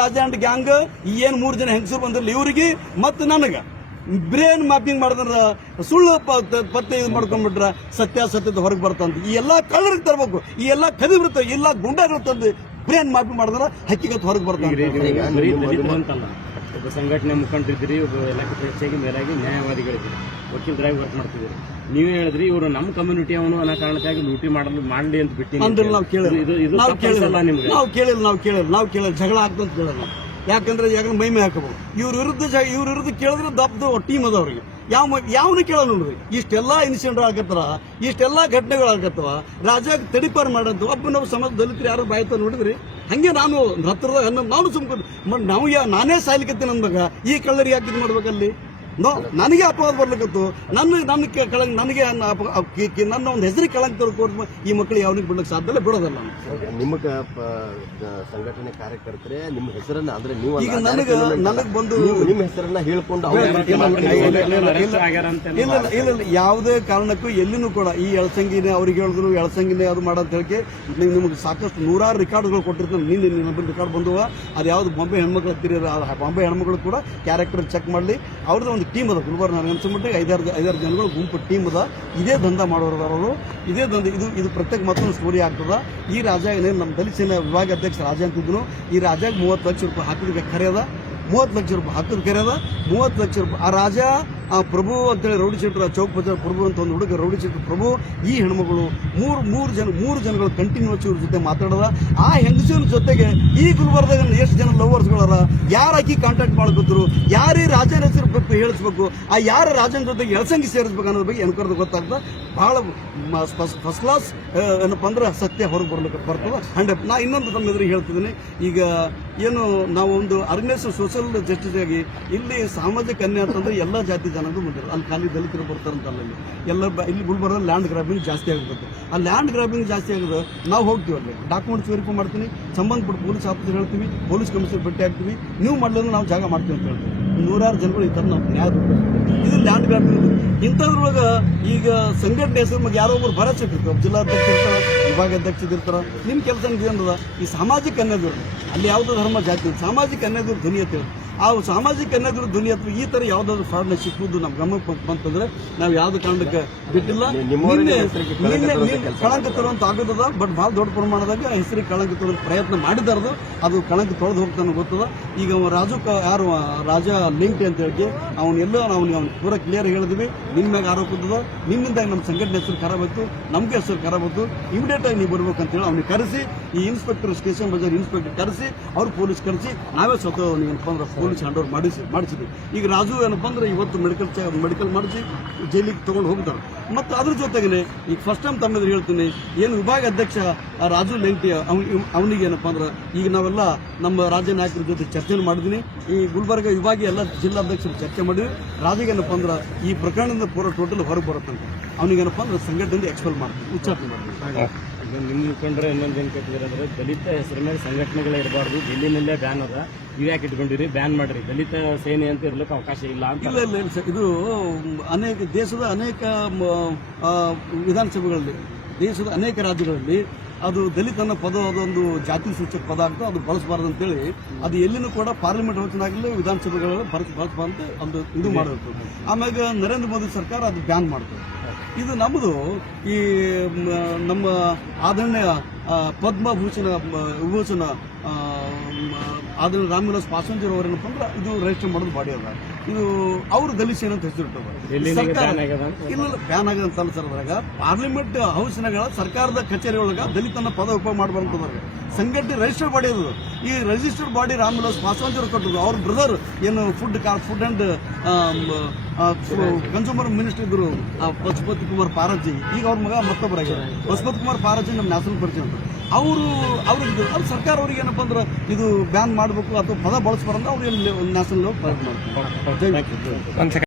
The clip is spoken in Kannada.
ರಾಜಾ ಅಂಡ್ ಗ್ಯಾಂಗ್ ಏನ್ 3 ಜನ ಹೆಂಗಸರು ಬಂದಿರಲಿ ಇವರಿಗೆ ಮತ್ತು ನನಗೆ ಬ್ರೇನ್ ಮ್ಯಾಪಿಂಗ್ ಮಾಡಿದ್ರ ಸುಳ್ಳು ಪತ್ತೆ ಇದು ಮಾಡ್ಕೊಂಡ್ಬಿಟ್ರ ಸತ್ಯಾಸತ್ಯದ ಹೊರಗೆ ಬರ್ತಂತ ಈ ಎಲ್ಲಾ ಕಳ್ಳರಿಗೆ ತರಬೇಕು, ಈ ಎಲ್ಲಾ ಕದಿಬಿಡ್ತಾವೆ, ಈ ಎಲ್ಲಾ ಗುಂಡಾಗಳು ತಂದು ಬ್ರೇನ್ ಮ್ಯಾಪಿಂಗ್ ಮಾಡಿದ್ರ ಹಕ್ಕಿಗತ್ ಹೊರಗೆ ಬರ್ತಾನೆ. ಒಬ್ಬ ಸಂಘಟನೆ ಮುಖಂಡರಿದ್ದೀರಿ, ಒಬ್ಬ ಇಲಾಖೆ ಹೆಚ್ಚಾಗಿ ಮೇಲಾಗಿ ನ್ಯಾಯವಾದಿಗಳಿದ್ದೀರಿ, ವಕೀಲರಾಗಿ ವರ್ಕ್ ಮಾಡ್ತಿದ್ದೀರಿ. ನೀವೇ ಹೇಳಿದ್ರಿ ಇವರು ನಮ್ಮ ಕಮ್ಯುನಿಟಿ ಅವನು ಅನ್ನೋ ಕಾರಣಕ್ಕಾಗಿ ಲೂಟಿ ಮಾಡಲಿ ಅಂತ ಬಿಟ್ಟು ನಾವು ಕೇಳಿಲ್ಲ ಜಗಳ ಆಗ್ತಂತ ಕೇಳಲ್ಲ. ಯಾಕಂದ್ರೆ ಮೈಮೆ ಹಾಕಬಹುದು. ಇವ್ರ ವಿರುದ್ಧ ಕೇಳಿದ್ರೆ ದಪ್ಪದು ಟೀಮ್ ಅದ ಅವ್ರಿಗೆ ಯಾವನು ಕೇಳಲ್ಲ ನೋಡ್ರಿ. ಇಷ್ಟೆಲ್ಲಾ ಇನ್ಸಿಡೆಂಟ್ ಆಗತ್ತವ, ಇಷ್ಟೆಲ್ಲಾ ಘಟನೆಗಳು ಆಗತ್ತವ, ರಾಜ ತಡಿಪಾರು ಮಾಡಂತ ಒಬ್ಬ ನಾವು ಸಮಾಜ ದಲಿತರು ಯಾರು ಬಾಯ್ತ ನೋಡಿದ್ರಿ. ಹಂಗೆ ನಾನು ಹತ್ತಿರದ ನಾನು ಸುಮ್ಕೊಂಡು ನಾನೇ ಸಾಯ್ಲಿಕತ್ತೀನಿ ಅಂದಾಗ ಈ ಕಳ್ಳರಿಗೆ ಯಾಕೆ ಇದು ಮಾಡ್ಬೇಕಲ್ಲಿ? ನನಗೆ ಅಪವಾದ ಬರ್ಲಿಕ್ಕತ್ತು, ನನಗೆ ನನ್ನ ಒಂದು ಹೆಸರಿಗೆ ಕಳಂಕ ತೋರ್ಕೋ ಈ ಮಕ್ಕಳು ಯಾವನಿಗೆ ಬಿಡ್ಲಿಕ್ಕೆ ಸಾಧ್ಯ ಇಲ್ಲ, ಬಿಡೋದಲ್ಲ. ನಿಮಗೆ ಸಂಘಟನೆ ಕಾರ್ಯಕರ್ತರೆ ನಿಮ್ಮ ಹೆಸರನ್ನ ಅಂದ್ರೆ ನೀವು ಈಗ ನನಗೆ ಬಂದು ನಿಮ್ಮ ಹೆಸರನ್ನ ಹೇಳ್ಕೊಂಡು ಇಲ್ಲ ಯಾವುದೇ ಕಾರಣಕ್ಕೂ ಎಲ್ಲಿನೂ ಕೂಡ ಈ ಎಳಸಂಗಿನೇ ಅವ್ರಿಗೆ ಹೇಳಿದ್ರು ಎಳಸಂಗಿನೇ ಅದು ಮಾಡಂತ ಹೇಳಿ ನಿಮ್ಗೆ ಸಾಕಷ್ಟು 100 ರೆಕಾರ್ಡ್ಗಳು ಕೊಟ್ಟಿರ್ತಾರೆ. ನಿನ್ನ ರೆಕಾರ್ಡ್ ಬಂದುವ ಅದು ಯಾವ್ದು ಬಾಂಬೆ ಹೆಣ್ಮಕ್ಳು ಹತ್ತಿರ ಬಾಂಬೆ ಹೆಣ್ಮಕ್ಳು ಕೂಡ ಕ್ಯಾರೆಕ್ಟರ್ ಚೆಕ್ ಮಾಡಲಿ. ಅವ್ರದ್ದು ಒಂದು ಟೀಮ್ ಅದ ಗುಲ್ಬರ್ಗ. ನನಗೆ ಅನ್ಸ್ಬಿಟ್ಟು 5-6 ಜನಗಳು ಗುಂಪು ಟೀಮ್ ಅದ. ಇದೇ ದಂಧ ಮಾಡೋರು, ಇದೇ ದಂಧ. ಇದು ಪ್ರತ್ಯೇಕ ಮತ್ತೊಂದು ಸ್ಟೋರಿ ಆಗ್ತದ. ಈ ರಾಜ ಏನೇನು ನಮ್ಮ ದಲಿತ ಸೇನೆ ವಿಭಾಗ ಅಧ್ಯಕ್ಷ ರಾಜ ಅಂತಿದ್ರು. ಈ ರಾಜಾಗ 30 ಲಕ್ಷ ರೂಪಾಯಿ ಹಾಕಿದ ಖರೆ ಅದ, 30 ಲಕ್ಷ ರೂಪಾಯಿ ಹಾಕಿದ ಖರೆ ಅದ, 30 ಲಕ್ಷ ರೂಪಾಯಿ. ಆ ರಾಜ ಪ್ರಭು ಅಂತೇಳಿ ರೌಡಿ ಶೆಟ್ರ ಚೌಕ್ ಬಜಾರ್ ಪ್ರಭು ಅಂತ ಒಂದು ಹುಡುಗ ರೌಡಿ ಶೆಟ್ರ ಪ್ರಭು, ಈ ಹೆಣ್ಮಗಳು ಮೂರು ಜನಗಳು ಕಂಟಿನ್ಯೂಸ್ ಇವ್ರ ಜೊತೆ ಮಾತಾಡದ. ಆ ಹೆಂಗಸಿನ ಜೊತೆಗೆ ಈ ಗುಲ್ಬರ್ದಾಗ ಎಷ್ಟು ಜನ ಲವರ್ಸ್ಗಳರ, ಯಾರು ಆಕಿ ಕಾಂಟ್ಯಾಕ್ಟ್ ಮಾಡ್ಕೊತ್ರು, ಯಾರೇ ರಾಜನ ಹೆಸರು ಬೇಕು ಹೇಳಿಸ್ಬೇಕು, ಆ ಯಾರ ರಾಜನ ಜೊತೆಗೆ ಎಳಸಂಗಿ ಸೇರಿಸ್ಬೇಕು ಅನ್ನೋದ್ರ ಬಗ್ಗೆ ಎನ್ಕರ್ದು ಗೊತ್ತಾಗ್ತದೆ. ಬಹಳ ಫಸ್ಟ್ ಕ್ಲಾಸ್ ಏನಪ್ಪ ಅಂದ್ರೆ ಸತ್ಯ ಹೊರಗೆ ಬರ್ಲಿಕ್ಕೆ ಬರ್ತದೆ. 100. ನಾ ಇನ್ನೊಂದು ತಮ್ಮ ಎದುರಿಗೆ ಹೇಳ್ತಿದ್ದೀನಿ. ಈಗ ಏನು ನಾವು ಒಂದು ಆರ್ಗನೈಸೇಷನ್ ಸೋಷಿಯಲ್ ಜಸ್ಟಿಸ್ ಆಗಿ ಇಲ್ಲಿ ಸಾಮಾಜಿಕ ಅನ್ಯಾಯ ಅಂತಂದ್ರೆ ಎಲ್ಲ ಜಾತಿ ಜನರು ಬಂದಿರೋ ಅಲ್ಲಿ ಖಾಲಿ ದಲಿತರು ಬರ್ತಾರಂತಲ್ಲ. ಇಲ್ಲಿ ಗುಲ್ಬರ್ಗ ಲ್ಯಾಂಡ್ ಗ್ರಾಬಿಂಗ್ ಜಾಸ್ತಿ ಆಗುತ್ತೆ. ಆ ಲ್ಯಾಂಡ್ ಗ್ರಾಬಿಂಗ್ ಜಾಸ್ತಿ ಆಗೋದು ನಾವು ಹೋಗ್ತೀವಿ, ಅಲ್ಲಿ ಡಾಕ್ಯುಮೆಂಟ್ಸ್ ವೆರಿಫೈ ಮಾಡ್ತೀನಿ, ಸಂಬಂಧಪಟ್ಟ ಪೊಲೀಸ್ ಆಫೀಸರ್ ಹೇಳ್ತೀವಿ, ಪೊಲೀಸ್ ಕಮಿಷನರ್ ಭೇಟಿ ಆಗ್ತೀವಿ, ನೀವು ಮಾಡಲಿಲ್ಲ ನಾವು ಜಾಗ ಮಾಡ್ತೀವಿ ಅಂತ ಹೇಳ್ತೀವಿ. 100 ಜನಗಳು ಈ ಥರ ನಾವು ನ್ಯಾಯ ಇದು ಲ್ಯಾಂಡ್ ಗ್ರಾಬಿಂಗ್. ಇಂಥದ್ರೊಳಗೆ ಈಗ ಸಂಘಟನೆ ಹೆಸರು ಬಗ್ಗೆ ಯಾರೋ ಒಬ್ಬರು ಭರವಸೆ ಇಟ್ಟಿರ್ತಾರೆ, ಜಿಲ್ಲಾಧ್ಯಕ್ಷ ಇರ್ತಾರೆ, ವಿಭಾಗ ಅಧ್ಯಕ್ಷ ಇರ್ತಾರೆ. ನಿಮ್ಮ ಕೆಲಸ ಏನದ ಈ ಸಾಮಾಜಿಕ ಅನ್ಯಾಯದವ್ರು, ಅಲ್ಲಿ ಯಾವುದೋ ಧರ್ಮ ಜಾತಿ ಸಾಮಾಜಿಕ ಅನ್ಯಾಯದವ್ರು ಧ್ವನಿ ಅಂತ ಹೇಳಿ ಆ ಸಾಮಾಜಿಕ ಅನ್ಯಾಯದವ್ರ ಧ್ವನಿ ಅಥವಾ ಈ ಥರ ಯಾವುದಾದ್ರು ಫ್ರಾಡ್ನ ಸಿಕ್ಕುವುದು ನಮ್ಮ ಗಮನಕ್ಕೆ ಬಂತಂದ್ರೆ ನಾವು ಯಾವ್ದು ಕಾರಣಕ್ಕೆ ಬಿಟ್ಟಿಲ್ಲ. ನಿನ್ನೆ ಕಳಂಕ ತರುವಂತ ಆಗೋದದ. ಬಟ್ ಭಾಳ ದೊಡ್ಡ ಪ್ರಮಾಣದಾಗ ಹೆಸರಿಗೆ ಕಳಂಕ ತರೋ ಪ್ರಯತ್ನ ಮಾಡಿದಾರದು, ಅದು ಕಳಂಕ ತೊಳೆದು ಹೋಗ್ತಾನೆ ಗೊತ್ತದ. ಈಗ ಯಾರು ರಾಜ ಲಿಂಕ್ ಅಂತ ಹೇಳಿ ಅವನ್ನೆಲ್ಲೋ ಅವ್ನು ಪೂರ ಕ್ಲಿಯರ್ ಹೇಳಿದ್ವಿ. ನಿನ್ನ ಮ್ಯಾಗ ಆರೋಪ ಇದ್ದದ, ನಿಮ್ಮಿಂದ ನಮ್ಮ ಸಂಘಟನೆ ಹೆಸರು ಖರಾಬ್ ಆಯ್ತು, ನಮ್ಗೆ ಹೆಸರು ಖರಾಬ್ ಆಯ್ತು, ಇಮಿಡಿಯೇಟ್ ಆಗಿ ನೀವು ಬರ್ಬೇಕಂತೇಳಿ ಅವ್ನಿಗೆ ಕರೆಸಿ, ಈ ಇನ್ಸ್ಪೆಕ್ಟರ್ ಸ್ಟೇಷನ್ ಬಜಾರ್ ಇನ್ಸ್ಪೆಕ್ಟರ್ ಕರೆಸಿ ಅವ್ರು ಪೊಲೀಸ್ ಕರೆಸಿ ನಾವೇ ಸ್ವತಃ ಏನಪ್ಪ ಅಂದ್ರೆ ಪೊಲೀಸ್ ಹ್ಯಾಂಡ್ ಓವರ್ ಮಾಡಿಸಿದ್ವಿ. ಈಗ ರಾಜು ಏನಪ್ಪ ಅಂದ್ರೆ ಇವತ್ತು ಮೆಡಿಕಲ್ ಮಾಡಿಸಿ ಜೈಲಿಗೆ ತಗೊಂಡು ಹೋಗ್ತಾರೆ. ಮತ್ತು ಅದ್ರ ಜೊತೆಗೇನೆ ಈಗ ಫಸ್ಟ್ ಟೈಮ್ ತಮ್ಮೆದುರು ಹೇಳ್ತೀನಿ, ಏನು ವಿಭಾಗ ಅಧ್ಯಕ್ಷ ರಾಜು ಲೆಂಟಿ ಅವನಿಗೆ ಏನಪ್ಪ ಅಂದ್ರೆ ಈಗ ನಾವೆಲ್ಲ ನಮ್ಮ ರಾಜ್ಯ ನಾಯಕರ ಜೊತೆ ಚರ್ಚೆ ಮಾಡಿದ್ದೀನಿ. ಈ ಗುಲ್ಬರ್ಗ ವಿಭಾಗೀಯ ಎಲ್ಲ ಜಿಲ್ಲಾಧ್ಯಕ್ಷರು ಚರ್ಚೆ ಮಾಡಿದ್ವಿ. ರಾಜಿಗೇನಪ್ಪ ಅಂದ್ರೆ ಈ ಪ್ರಕರಣದಿಂದ ಪೂರ ಟೋಟಲ್ ಹೊರಗೆ ಬರುತ್ತಂತ ಅವನಿಗೇನಪ್ಪ ಅಂದ್ರೆ ಸಂಘಟನೆಯಿಂದ ಎಕ್ಸ್ಪೆಲ್ ಮಾಡ್ತೀವಿ, ಉಚ್ಚಾಟನೆ ಮಾಡ್ತೀವಿ. ನಿಮ್ಮ ಮುಖಂಡರು ಇನ್ನೊಂದೇನು ಕೇಳ್ತಿದ್ದಾರೆ ಅಂದರೆ ದಲಿತ ಹೆಸರ ಮೇಲೆ ಸಂಘಟನೆಗಳೇ ಇರಬಾರ್ದು, ಜಿಲ್ಲೆನಲ್ಲೇ ಬ್ಯಾನ್ ಅದ, ನೀವು ಯಾಕೆ ಇಟ್ಕೊಂಡಿರಿ, ಬ್ಯಾನ್ ಮಾಡಿರಿ, ದಲಿತ ಸೇನೆ ಅಂತ ಇರ್ಲಿಕ್ಕೆ ಅವಕಾಶ ಇಲ್ಲ ಅಂತ. ಇಲ್ಲ ಇದು ದೇಶದ ಅನೇಕ ವಿಧಾನಸಭೆಗಳಲ್ಲಿ, ದೇಶದ ಅನೇಕ ರಾಜ್ಯಗಳಲ್ಲಿ ಅದು ದಲಿತ ಅನ್ನೋ ಪದ ಅದೊಂದು ಜಾತಿ ಸೂಚಕ ಪದ ಅಂತ ಅದು ಬಳಸಬಾರ್ದು ಅಂತೇಳಿ ಅದು ಎಲ್ಲಿನೂ ಕೂಡ ಪಾರ್ಲಿಮೆಂಟ್ ವಚನಾಗಲಿ ವಿಧಾನಸಭೆಗಳಲ್ಲಿ ಬಳಸಬಾರ್ದು ಒಂದು ಇದು ಮಾಡಬೇಕು. ಆಮ್ಯಾಗ ನರೇಂದ್ರ ಮೋದಿ ಸರ್ಕಾರ ಅದು ಬ್ಯಾನ್ ಮಾಡ್ತದೆ. ಇದು ನಮ್ಮದು ಈ ನಮ್ಮ ಆದರಣೀಯ ವಿಭೂಷಣ ಆದರಣೀಯ ರಾಮವಿಲಾಸ್ ಪಾಸ್ವಾನ್ ಅವರೇನಪ್ಪ ಅಂದ್ರೆ ಇದು ರಿಜಿಸ್ಟರ್ ಮಾಡೋದು ಬಾಡಿ ಅದ. ಇದು ಅವರು ದಲಿತ ಸೇನೆ ಅಂತ ಹೆಸರಿಟ್ಟವರು. ಸರ್ಕಾರ ಇಲ್ಲ ಬ್ಯಾನ್ ಆಗಿದೆ ಅಂತಲ್ಲ ಸರ್. ಅದ್ರಾಗ ಪಾರ್ಲಿಮೆಂಟ್ ಹೌಸ್ನಾಗ ಸರ್ಕಾರದ ಕಚೇರಿ ಒಳಗ ದಲಿತನ ಪದ ಉಪಯೋಗ ಮಾಡಬಾರ್ದು. ಸಂಘಟನೆ ರಿಜಿಸ್ಟರ್ಡ್ ಬಾಡಿ ಅದು. ಈ ರಿಜಿಸ್ಟರ್ಡ್ ಬಾಡಿ ರಾಮವಿಲಾಸ್ ಪಾಸ್ವಾನ್ ಅವರು ಕೊಟ್ಟರು. ಅವ್ರ ಬ್ರದರ್ ಏನು ಫುಡ್ ಅಂಡ್ ಕನ್ಸ್ಯೂಮರ್ ಮಿನಿಸ್ಟರ್ ಇದ್ರು ಪಶುಪತಿ ಕುಮಾರ್ ಪಾರಾಜಿ. ಈಗ ಅವ್ರ ಮಗ ಮತ್ತೊಬ್ಬರಾಗ್ಯಾರ ಪಶುಪತಿ ಕುಮಾರ್ ಪಾರಾಜಿ ನಮ್ಮ ನ್ಯಾಷನಲ್ ಪರಿಚಯ ಅಂತ. ಅವ್ರಿಗೆ ಸರ್ಕಾರ ಅವ್ರಿಗೆ ಏನಪ್ಪ ಅಂದ್ರೆ ಇದು ಬ್ಯಾನ್ ಮಾಡಬೇಕು ಅಥವಾ ಪದ ಬಳಸಬಾರ್ದು ಅವ್ರು ನ್ಯಾಷನಲ್ ಮಾಡ್ತಾರೆ.